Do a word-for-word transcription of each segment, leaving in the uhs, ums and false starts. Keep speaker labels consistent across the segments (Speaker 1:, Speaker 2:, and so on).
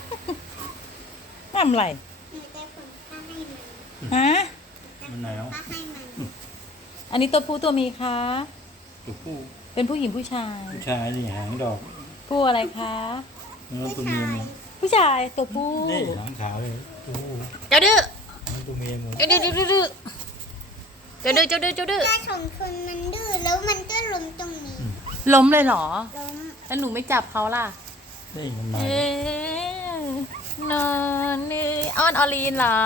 Speaker 1: ทำอะไร
Speaker 2: หนูจะผลข้าให้มัน
Speaker 1: ฮะ
Speaker 3: มะนาว
Speaker 2: ข้าให้มัน
Speaker 1: อันนี้ตัวผู้ตัวเมียคะ
Speaker 3: ตัวผู้
Speaker 1: เป็นผู้หญิงผู้ชาย
Speaker 3: ผู้ชายนี่หางดอก
Speaker 1: ผู้อะไรคะ
Speaker 3: แล้วตัวเมียมัน
Speaker 1: ผู้ชายตัวผู้
Speaker 3: นี่หางขาวเลยตัวผู้
Speaker 1: เจ้าดื้อ
Speaker 3: หางตัวเมียหมด
Speaker 1: เจ้าดื้อเจ้าดื้อเจ้าดื้อเจ้าดื้อเจ้าดื้อ
Speaker 2: ถ้าชมชนมันดื้อแล้วมันก็ล้มตรงนี้
Speaker 1: ล้มเลยเหรอ
Speaker 2: ล้ม
Speaker 1: แล้วหนูไม่จับเขาล่ะ
Speaker 3: นี่มันมา
Speaker 1: เอ๊ะนอนนี่อ้อนออลีนเหรอ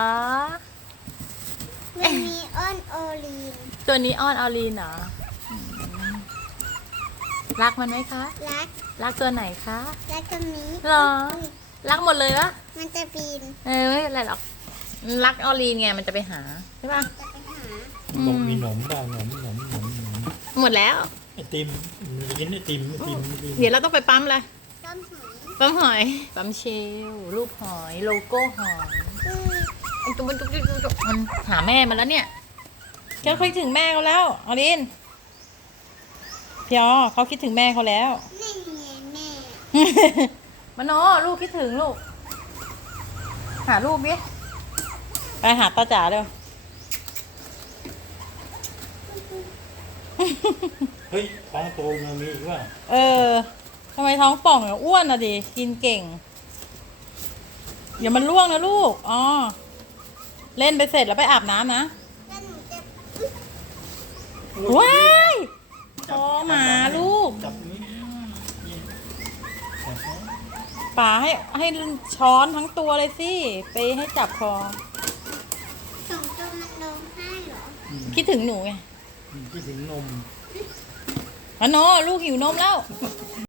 Speaker 2: มันมีอ้อนโอลีน
Speaker 1: ตัวนี้อ้อนออลีนเหรออืมรักมันไหมคะ
Speaker 2: รัก
Speaker 1: รักตัวไหนคะ
Speaker 2: รักตรงนี้
Speaker 1: เหรอ รักหมดเลยวะ
Speaker 2: มันจะปีน
Speaker 1: เออไม่เป็นไรหรอก รักออลีนไงมันจะไปหาใช่ปะ
Speaker 2: จะไปหา
Speaker 3: บอกมีหนมบ้างหนมหนมหนมหนม
Speaker 1: หมดแล้ว
Speaker 3: ไอติมมันจะกินไอติมไอติมไอติม
Speaker 1: เดี๋ยวเราต้องไปปั๊มเลย
Speaker 2: ต้มหอย
Speaker 1: ปั๊มหอย ปั๊มเชลลรูปหอย โลโก้หอย
Speaker 2: อืม
Speaker 1: มันจุ๊บมันจุ๊บจุ๊บจุ๊บมันหาแม่มันแล้วเนี่ยแกค่อยถึงแม่เขาแล้วออลินพี่อ๋อเขาคิดถึงแม่เขาแล้ว
Speaker 2: นี่ไงแม่
Speaker 1: มโนลูกคิดถึงลูก หาลูกดิไปหาตาจ๋าเร็ว
Speaker 3: เฮ้ยปลาโตมันมีอีกว่า
Speaker 1: เออทำไมท้องป่องอ่ะอ้วนอ่ะดิกินเก่งอย่ามันล่วงนะลูกอ๋อเล่นไปเสร็จแล้วไปอาบน้ำนะ
Speaker 2: แล้วหนูจะ
Speaker 1: ว้ายคอหมาลูก
Speaker 3: จับนี้นี่จับนะ
Speaker 1: ป๋าให้ให้ช้อนทั้งตัวเลยสิไปให้จับคอ
Speaker 2: ส่งตัวมันร้องไห้เหรอ
Speaker 3: อืม
Speaker 1: คิดถึงหนูไง
Speaker 3: คิดถึงนม
Speaker 1: อ๋อโนลูกหิวนมแล้ว
Speaker 2: ห